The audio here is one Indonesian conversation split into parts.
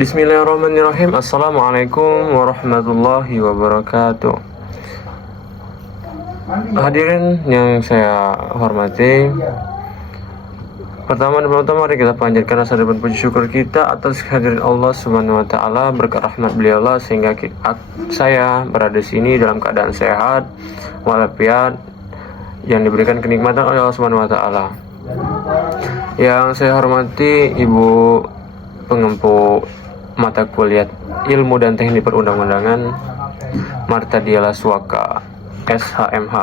Bismillahirrahmanirrahim. Assalamualaikum warahmatullahi wabarakatuh. Hadirin yang saya hormati, pertama mari kita panjatkan rasa dan puji syukur kita atas kehadiran Allah Subhanahu wa taala, berkat rahmat beliau sehingga saya berada di sini dalam keadaan sehat walafiat yang diberikan kenikmatan oleh Allah Subhanahu wa taala. Yang saya hormati Ibu pengempu mata kuliah Ilmu dan Teknik Perundang-undangan Marta Diala Suaka SHMH.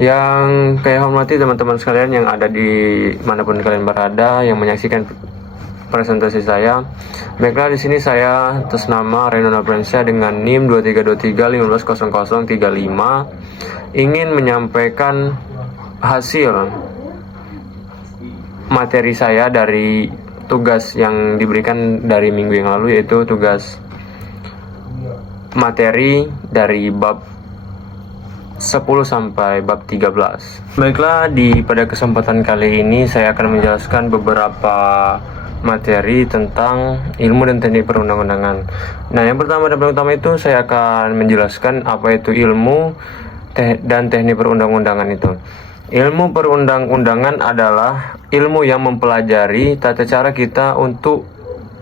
Yang saya hormati teman-teman sekalian yang ada di manapun kalian berada yang menyaksikan presentasi saya. Baiklah, di sini saya atas nama Reno Noprensyah dengan NIM 2323150035 ingin menyampaikan hasil materi saya dari tugas yang diberikan dari minggu yang lalu, yaitu tugas materi dari bab 10 sampai bab 13. Baiklah, pada kesempatan kali ini saya akan menjelaskan beberapa materi tentang ilmu dan teknik perundang-undangan. Nah, yang pertama itu saya akan menjelaskan apa itu ilmu dan teknik perundang-undangan itu. Ilmu perundang-undangan adalah ilmu yang mempelajari tata cara kita untuk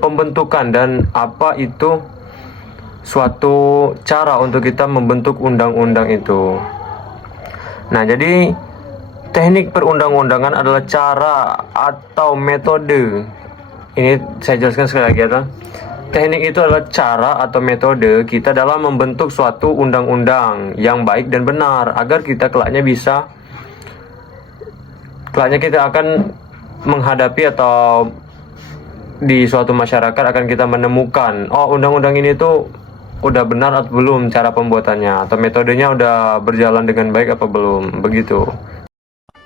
pembentukan dan apa itu suatu cara untuk kita membentuk undang-undang itu. Nah, jadi teknik perundang-undangan adalah cara atau metode. Ini saya jelaskan sekali lagi ya. Teknik itu adalah cara atau metode kita dalam membentuk suatu undang-undang yang baik dan benar agar kita kelaknya kita akan menghadapi atau di suatu masyarakat akan kita menemukan, oh, undang-undang ini tuh udah benar atau belum cara pembuatannya, atau metodenya udah berjalan dengan baik apa belum, begitu.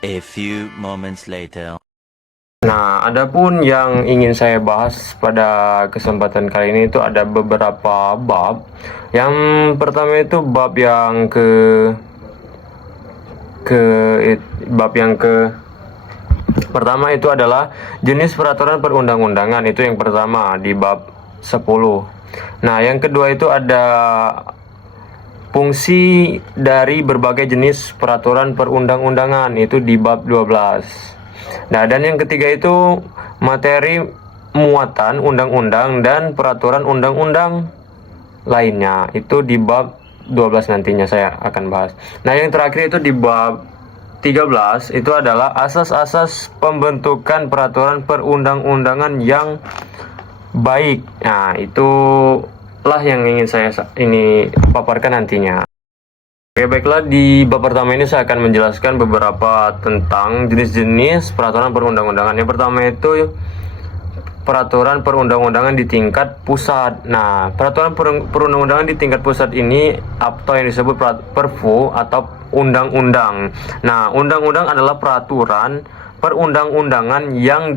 A few moments later. Nah, adapun yang ingin saya bahas pada kesempatan kali ini itu ada beberapa bab. Yang pertama itu bab yang pertama itu adalah jenis peraturan perundang-undangan, itu yang pertama di bab 10. Nah, yang kedua itu ada fungsi dari berbagai jenis peraturan perundang-undangan, itu di bab 12. Nah, dan yang ketiga itu materi muatan undang-undang dan peraturan undang-undang lainnya, itu di bab 12 nantinya saya akan bahas. Nah, yang terakhir itu di bab 13 itu adalah asas-asas pembentukan peraturan perundang-undangan yang baik. Nah, itulah yang ingin saya paparkan nantinya. Oke, baiklah, di bab pertama ini saya akan menjelaskan beberapa tentang jenis-jenis peraturan perundang-undangan. Yang pertama itu peraturan perundang-undangan di tingkat pusat. Nah, peraturan perundang-undangan di tingkat pusat ini atau yang disebut Perpu atau undang-undang. Nah, undang-undang adalah peraturan perundang-undangan yang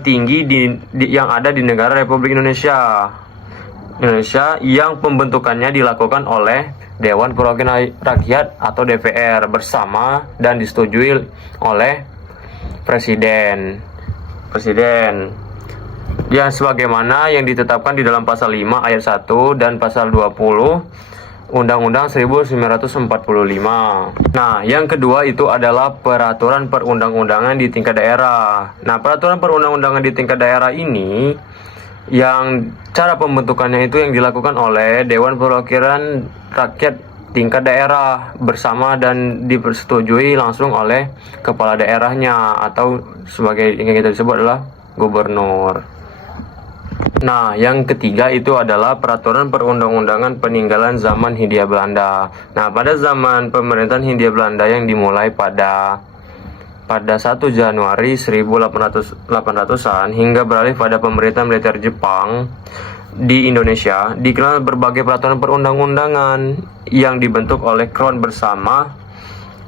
tinggi yang ada di negara Republik Indonesia yang pembentukannya dilakukan oleh Dewan Perwakilan Rakyat atau DPR bersama dan disetujui oleh Presiden ya, sebagaimana yang ditetapkan di dalam pasal 5 ayat 1 dan pasal 20 Undang-Undang 1945. Nah, yang kedua itu adalah peraturan perundang-undangan di tingkat daerah. Nah, peraturan perundang-undangan di tingkat daerah ini yang cara pembentukannya itu yang dilakukan oleh Dewan Perwakilan Rakyat tingkat daerah bersama dan dipersetujui langsung oleh kepala daerahnya atau sebagai yang kita sebut adalah gubernur. Nah, yang ketiga itu adalah peraturan perundang-undangan peninggalan zaman Hindia Belanda. Nah, pada zaman pemerintahan Hindia Belanda yang dimulai pada 1 Januari 1800-an hingga beralih pada pemerintahan militer Jepang di Indonesia, dikenal berbagai peraturan perundang-undangan yang dibentuk oleh Kroon bersama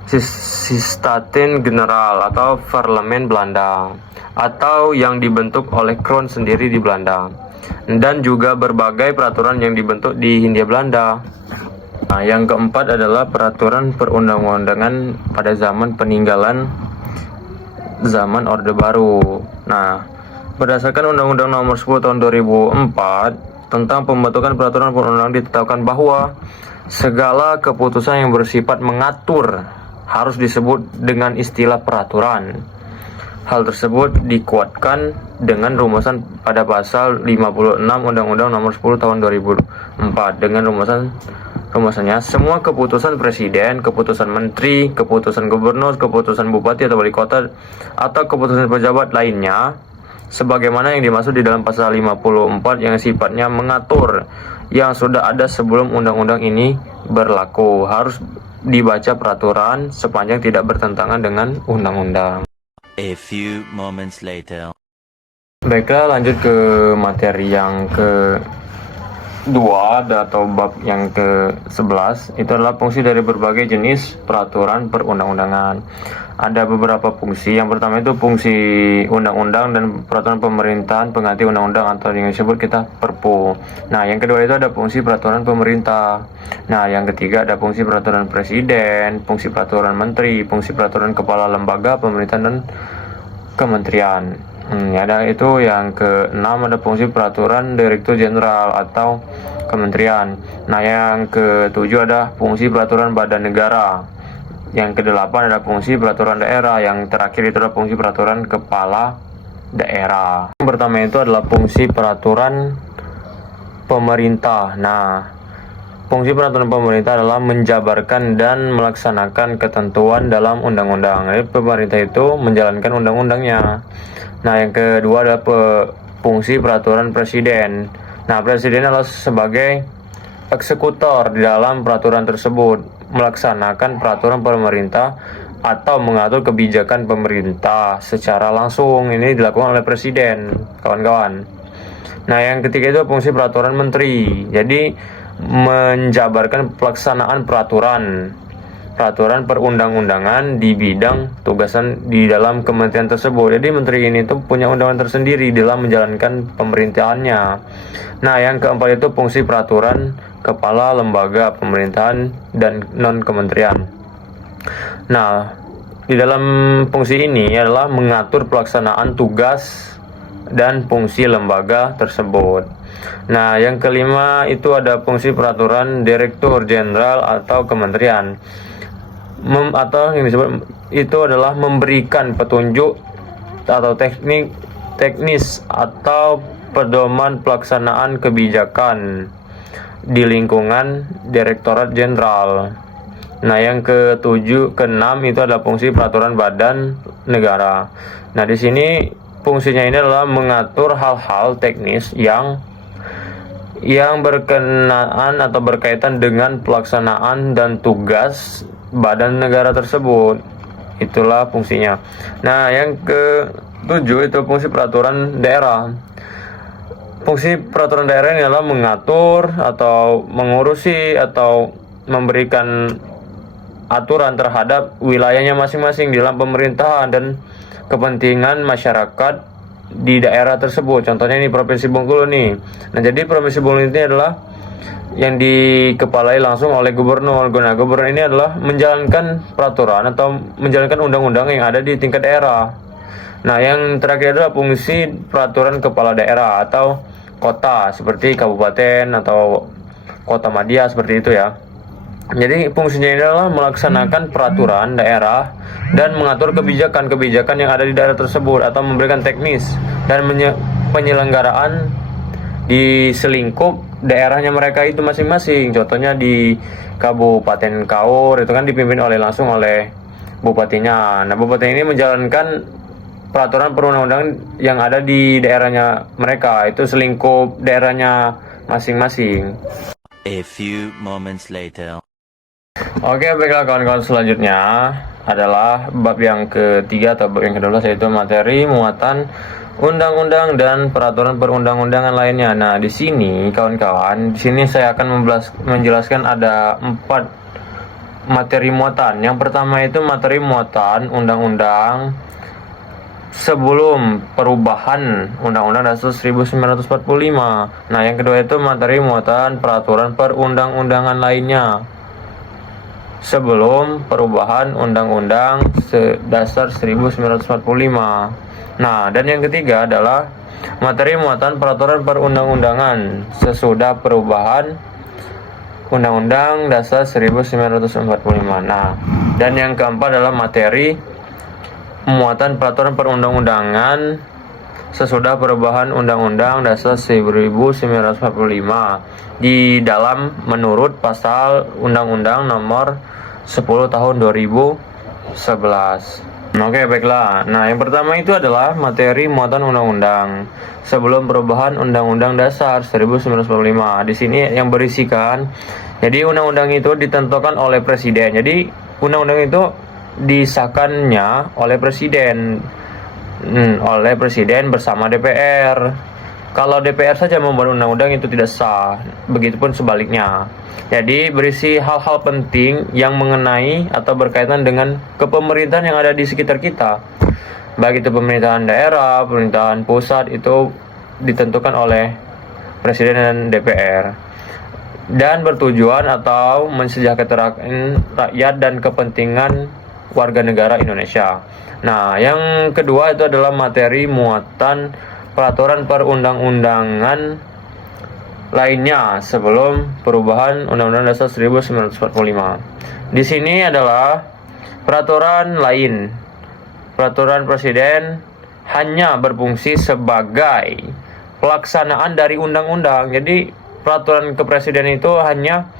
Staten General atau Parlemen Belanda, atau yang dibentuk oleh Kroon sendiri di Belanda, dan juga berbagai peraturan yang dibentuk di Hindia Belanda. Nah, yang keempat adalah peraturan perundang-undangan pada zaman peninggalan zaman Orde Baru. Nah, Berdasarkan Undang-Undang Nomor 10 Tahun 2004 tentang pembentukan peraturan perundang-undangan ditetapkan bahwa segala keputusan yang bersifat mengatur harus disebut dengan istilah peraturan. Hal tersebut dikuatkan dengan rumusan pada pasal 56 Undang-Undang Nomor 10 Tahun 2004 dengan rumusannya semua keputusan presiden, keputusan menteri, keputusan gubernur, keputusan bupati atau wali kota atau keputusan pejabat lainnya sebagaimana yang dimaksud di dalam pasal 54 yang sifatnya mengatur yang sudah ada sebelum undang-undang ini berlaku harus dibaca peraturan sepanjang tidak bertentangan dengan undang-undang. A few moments later. Baiklah, lanjut ke materi yang kedua atau bab yang ke-11. Itu adalah fungsi dari berbagai jenis peraturan perundang-undangan. Ada beberapa fungsi. Yang pertama itu fungsi undang-undang dan peraturan pemerintahan pengganti undang-undang atau yang disebut kita Perpu. Nah, yang kedua itu ada fungsi peraturan pemerintah. Nah, yang ketiga ada fungsi peraturan presiden, fungsi peraturan menteri, fungsi peraturan kepala lembaga pemerintahan dan kementerian. Ada itu yang keenam ada fungsi peraturan direktur jenderal atau kementerian. Nah, yang ketujuh ada fungsi peraturan badan negara. Yang kedelapan ada fungsi peraturan daerah. Yang terakhir itu ada fungsi peraturan kepala daerah. Yang pertama itu adalah fungsi peraturan pemerintah. Nah, fungsi peraturan pemerintah adalah menjabarkan dan melaksanakan ketentuan dalam undang-undang. Jadi pemerintah itu menjalankan undang-undangnya. Nah, yang kedua adalah fungsi peraturan presiden. Nah, presiden adalah sebagai eksekutor di dalam peraturan tersebut, melaksanakan peraturan pemerintah atau mengatur kebijakan pemerintah secara langsung. Ini dilakukan oleh presiden, kawan-kawan. Nah, yang ketiga itu fungsi peraturan menteri. Jadi menjabarkan pelaksanaan peraturan perundang-undangan di bidang tugasan di dalam kementerian tersebut. Jadi menteri ini tuh punya undangan tersendiri dalam menjalankan pemerintahannya. Nah, yang keempat itu fungsi peraturan kepala lembaga pemerintahan dan non-kementerian. Nah, di dalam fungsi ini adalah mengatur pelaksanaan tugas dan fungsi lembaga tersebut. Nah, yang kelima itu ada fungsi peraturan direktur jenderal atau kementerian. Atau yang disebut itu adalah memberikan petunjuk atau teknis atau pedoman pelaksanaan kebijakan di lingkungan Direktorat Jenderal. Nah, yang keenam itu adalah fungsi peraturan badan negara. Nah, di sini fungsinya ini adalah mengatur hal-hal teknis yang berkenaan atau berkaitan dengan pelaksanaan dan tugas badan negara tersebut. Itulah fungsinya. Nah, yang ketujuh itu fungsi peraturan daerah. Fungsi peraturan daerah ini adalah mengatur atau mengurusi atau memberikan aturan terhadap wilayahnya masing-masing dalam pemerintahan dan kepentingan masyarakat di daerah tersebut. Contohnya ini Provinsi Bengkulu nih. Nah, jadi Provinsi Bengkulu ini adalah yang dikepalai langsung oleh gubernur. Nah, gubernur ini adalah menjalankan peraturan atau menjalankan undang-undang yang ada di tingkat daerah. Nah, yang terakhir adalah fungsi peraturan kepala daerah atau kota seperti kabupaten atau kota madya seperti itu ya. Jadi fungsinya ini adalah melaksanakan peraturan daerah dan mengatur kebijakan-kebijakan yang ada di daerah tersebut atau memberikan teknis dan penyelenggaraan di selingkup daerahnya mereka itu masing-masing. Contohnya di Kabupaten Kaur itu kan dipimpin langsung oleh bupatinya. Nah, bupati ini menjalankan peraturan perundang-undangan yang ada di daerahnya mereka, itu selingkup daerahnya masing-masing. A few moments later. Oke, baiklah kawan-kawan, selanjutnya adalah bab yang ketiga atau bab yang ke-12, yaitu materi muatan undang-undang dan peraturan perundang-undangan lainnya. Nah, di sini kawan-kawan, di sini saya akan menjelaskan ada 4 materi muatan. Yang pertama itu materi muatan undang-undang sebelum perubahan Undang-Undang Dasar 1945. Nah, yang kedua itu materi muatan peraturan perundang-undangan lainnya sebelum perubahan Undang-Undang Dasar 1945. Nah, dan yang ketiga adalah materi muatan peraturan perundang-undangan sesudah perubahan Undang-Undang Dasar 1945. Nah, dan yang keempat adalah materi muatan peraturan perundang-undangan sesudah perubahan Undang-Undang Dasar 1945 di dalam menurut pasal Undang-Undang Nomor 10 Tahun 2011. Oke, baiklah. Nah, yang pertama itu adalah materi muatan undang-undang sebelum perubahan Undang-Undang Dasar 1945. Di sini yang berisikan, jadi undang-undang itu ditentukan oleh presiden. Jadi undang-undang itu disahkannya oleh presiden, bersama DPR. Kalau DPR saja membuat undang-undang itu tidak sah, begitupun sebaliknya. Jadi berisi hal-hal penting yang mengenai atau berkaitan dengan kepemerintahan yang ada di sekitar kita. Baik itu pemerintahan daerah, pemerintahan pusat, itu ditentukan oleh presiden dan DPR. Dan bertujuan atau mensejahterakan rakyat dan kepentingan warga negara Indonesia. Nah, yang kedua itu adalah materi muatan peraturan perundang-undangan lainnya sebelum perubahan Undang-Undang Dasar 1945. Di sini adalah peraturan lain. Peraturan presiden hanya berfungsi sebagai pelaksanaan dari undang-undang. Jadi peraturan kepresiden itu hanya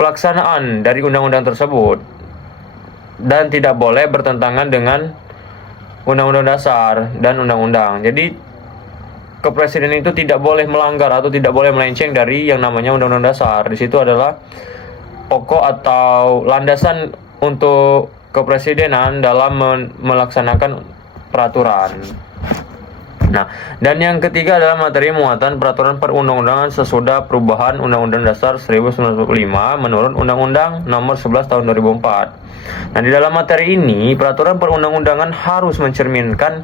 pelaksanaan dari undang-undang tersebut dan tidak boleh bertentangan dengan Undang-Undang Dasar dan undang-undang. Jadi kepresiden itu tidak boleh melanggar atau tidak boleh melenceng dari yang namanya Undang-Undang Dasar. Di situ adalah pokok atau landasan untuk kepresidenan dalam melaksanakan peraturan. Nah, dan yang ketiga adalah materi muatan peraturan perundang-undangan sesudah perubahan Undang-Undang Dasar 1945 menurut Undang-Undang Nomor 11 Tahun 2004. Nah, di dalam materi ini peraturan perundang-undangan harus mencerminkan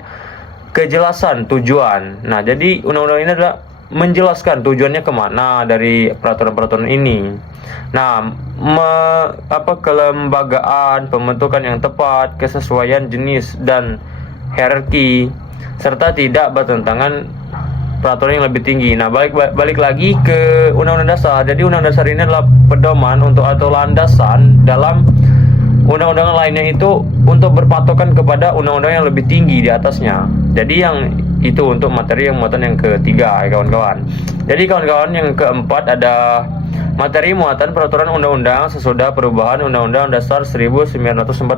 kejelasan tujuan. Nah, jadi undang-undang ini adalah menjelaskan tujuannya kemana dari peraturan-peraturan ini. Nah, kelembagaan, pembentukan yang tepat, kesesuaian jenis dan hierarki, serta tidak bertentangan peraturan yang lebih tinggi. Nah, balik lagi ke Undang-Undang Dasar. Jadi Undang-Undang Dasar ini adalah pedoman untuk atau landasan dalam undang-undang lainnya itu untuk berpatokan kepada undang-undang yang lebih tinggi di atasnya. Jadi yang itu untuk materi yang muatan yang ketiga, ya kawan-kawan. Jadi kawan-kawan, yang keempat ada materi muatan peraturan undang-undang sesudah perubahan Undang-Undang Dasar 1945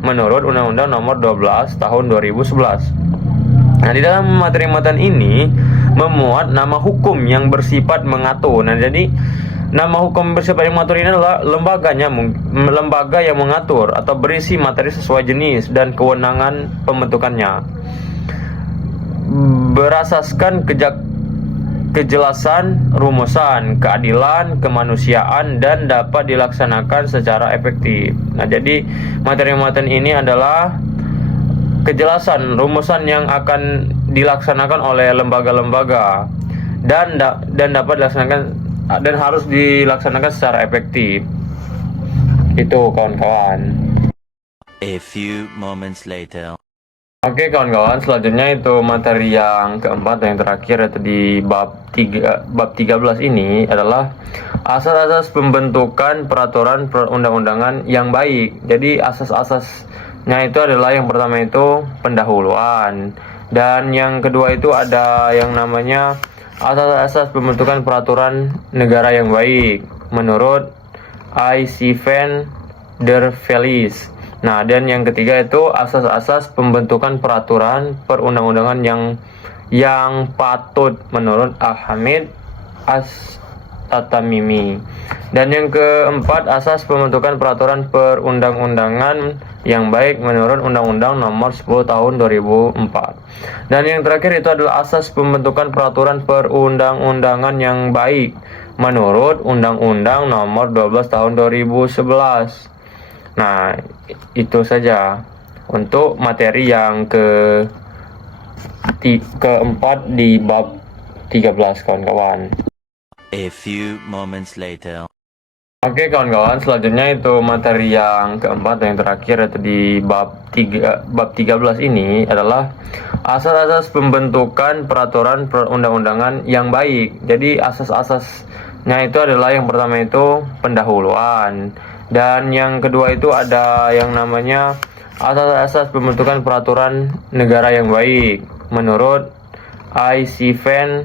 menurut Undang-Undang Nomor 12 Tahun 2011. Nah, di dalam materi muatan ini memuat nama hukum yang bersifat mengatur. Nah, jadi nama hukum bersifat yang mengatur ini adalah lembaga yang mengatur atau berisi materi sesuai jenis dan kewenangan pembentukannya, berasaskan kejelasan, rumusan, keadilan, kemanusiaan, dan dapat dilaksanakan secara efektif. Nah, jadi materi muatan ini adalah kejelasan, rumusan yang akan dilaksanakan oleh lembaga-lembaga dan dapat dilaksanakan dan harus dilaksanakan secara efektif. Itu kawan-kawan. A few moments later. Oke kawan-kawan, selanjutnya itu materi yang keempat yang terakhir, yaitu di bab 13 ini adalah asas-asas pembentukan peraturan perundang-undangan yang baik. Jadi asas-asasnya itu adalah yang pertama itu pendahuluan, dan yang kedua itu ada yang namanya asas-asas pembentukan peraturan negara yang baik menurut I.C. van der Vlies. Nah, dan yang ketiga itu asas-asas pembentukan peraturan perundang-undangan yang patut menurut Ahmed As-Tatamimi. Dan yang keempat, asas pembentukan peraturan perundang-undangan yang baik menurut Undang-Undang Nomor 10 Tahun 2004. Dan yang terakhir itu adalah asas pembentukan peraturan perundang-undangan yang baik menurut Undang-Undang Nomor 12 Tahun 2011. Nah, itu saja untuk materi yang keempat di bab 13 kawan-kawan. A few moments later. Oke kawan-kawan, selanjutnya itu materi yang keempat yang terakhir yaitu di bab 13 ini adalah asas-asas pembentukan peraturan perundang-undangan yang baik. Jadi asas-asasnya itu adalah yang pertama itu pendahuluan, dan yang kedua itu ada yang namanya asas-asas pembentukan peraturan negara yang baik menurut I.C. van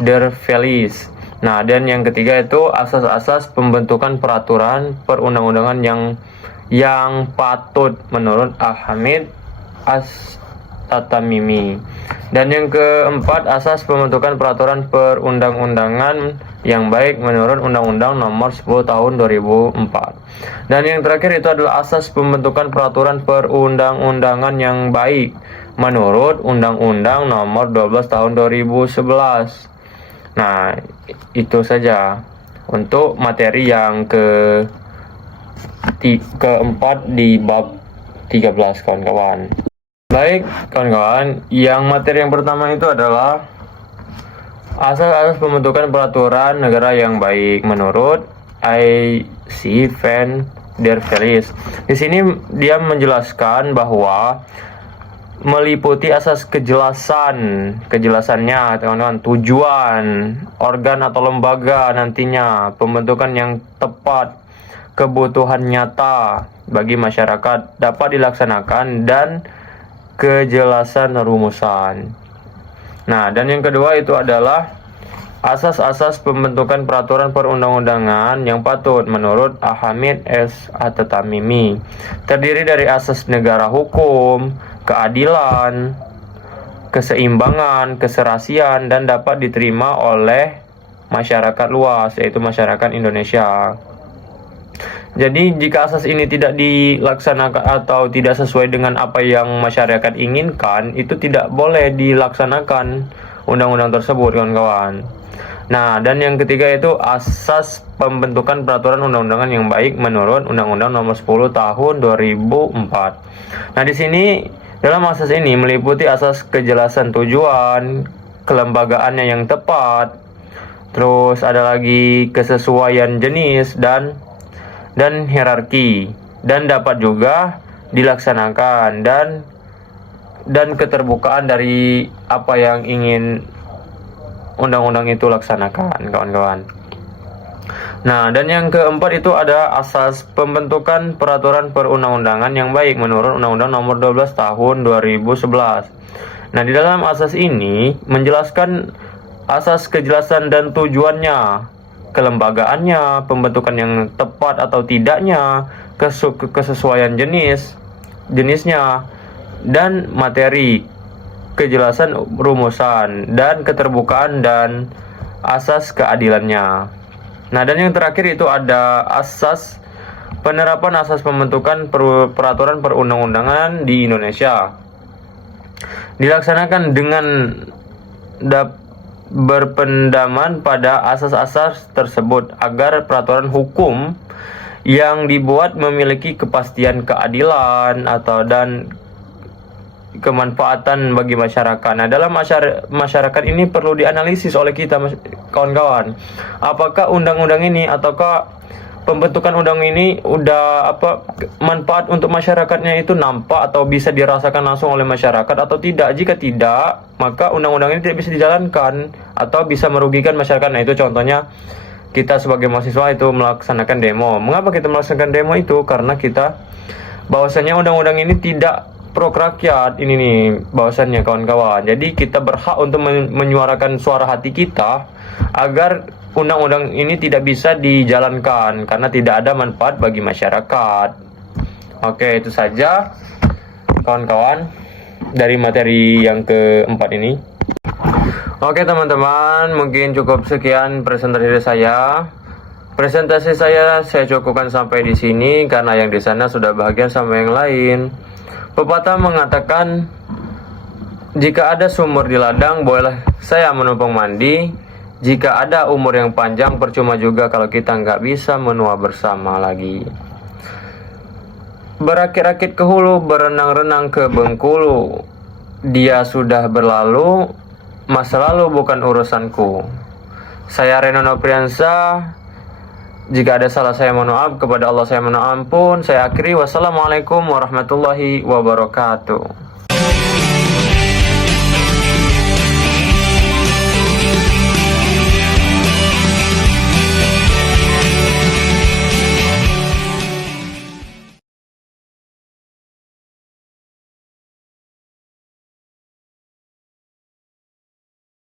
der Vlies. Nah, dan yang ketiga itu asas-asas pembentukan peraturan perundang-undangan yang patut menurut Ahmed As-Tatamimi. Dan yang keempat, asas pembentukan peraturan perundang-undangan yang baik menurut Undang-Undang Nomor 10 Tahun 2004. Dan yang terakhir itu adalah asas pembentukan peraturan perundang-undangan yang baik menurut Undang-Undang Nomor 12 Tahun 2011. Nah, itu saja untuk materi yang keempat di bab 13 kawan-kawan. Baik kawan-kawan, yang materi yang pertama itu adalah asas-asas pembentukan peraturan negara yang baik menurut I.C. van der Vlies. Di sini dia menjelaskan bahwa meliputi asas kejelasannya teman-teman, tujuan organ atau lembaga nantinya, pembentukan yang tepat, kebutuhan nyata bagi masyarakat dapat dilaksanakan, dan kejelasan rumusan. Nah, dan yang kedua itu adalah asas-asas pembentukan peraturan perundang-undangan yang patut menurut Ahmed S. At-Tamimi. Terdiri dari asas negara hukum, keadilan, keseimbangan, keserasian, dan dapat diterima oleh masyarakat luas, yaitu masyarakat Indonesia. Jadi jika asas ini tidak dilaksanakan atau tidak sesuai dengan apa yang masyarakat inginkan, itu tidak boleh dilaksanakan undang-undang tersebut, kawan-kawan. Nah, dan yang ketiga itu asas pembentukan peraturan undang-undangan yang baik menurut Undang-Undang Nomor 10 Tahun 2004. Nah, di sini dalam asas ini meliputi asas kejelasan tujuan, kelembagaannya yang tepat, terus ada lagi kesesuaian jenis dan hierarki, dan dapat juga dilaksanakan, dan keterbukaan dari apa yang ingin undang-undang itu laksanakan, kawan-kawan. Nah, dan yang keempat itu ada asas pembentukan peraturan perundang-undangan yang baik menurut Undang-Undang Nomor 12 Tahun 2011. Nah, di dalam asas ini menjelaskan asas kejelasan dan tujuannya, kelembagaannya, pembentukan yang tepat atau tidaknya, kesesuaian jenisnya, dan materi, kejelasan rumusan, dan keterbukaan dan asas keadilannya. Nah, dan yang terakhir itu ada asas penerapan asas pembentukan peraturan perundang-undangan di Indonesia. Dilaksanakan dengan berpendaman pada asas-asas tersebut agar peraturan hukum yang dibuat memiliki kepastian keadilan dan kemanfaatan bagi masyarakat. Nah, dalam masyarakat ini perlu dianalisis oleh kita, kawan-kawan. Apakah undang-undang ini ataukah pembentukan undang ini udah manfaat untuk masyarakatnya itu nampak atau bisa dirasakan langsung oleh masyarakat atau tidak? Jika tidak, maka undang-undang ini tidak bisa dijalankan atau bisa merugikan masyarakat. Nah, itu contohnya kita sebagai mahasiswa itu melaksanakan demo. Mengapa kita melaksanakan demo itu? Karena kita bahwasanya undang-undang ini tidak pro rakyat ini nih bahwasannya, kawan-kawan. Jadi kita berhak untuk menyuarakan suara hati kita agar undang-undang ini tidak bisa dijalankan karena tidak ada manfaat bagi masyarakat. Oke, itu saja kawan-kawan dari materi yang keempat ini. Oke teman-teman, mungkin cukup sekian presentasi saya. Presentasi saya cukupkan sampai di sini karena yang di sana sudah bahagian sama yang lain. Pepatah mengatakan, jika ada sumur di ladang, bolehlah saya menumpang mandi. Jika ada umur yang panjang, percuma juga kalau kita nggak bisa menua bersama lagi. Berakit-rakit ke hulu, berenang-renang ke Bengkulu. Dia sudah berlalu, masa lalu bukan urusanku. Saya Reno Nopriansa, Jika ada salah saya mohon maaf, kepada Allah saya mohon ampun. Saya akhiri, wassalamualaikum warahmatullahi wabarakatuh.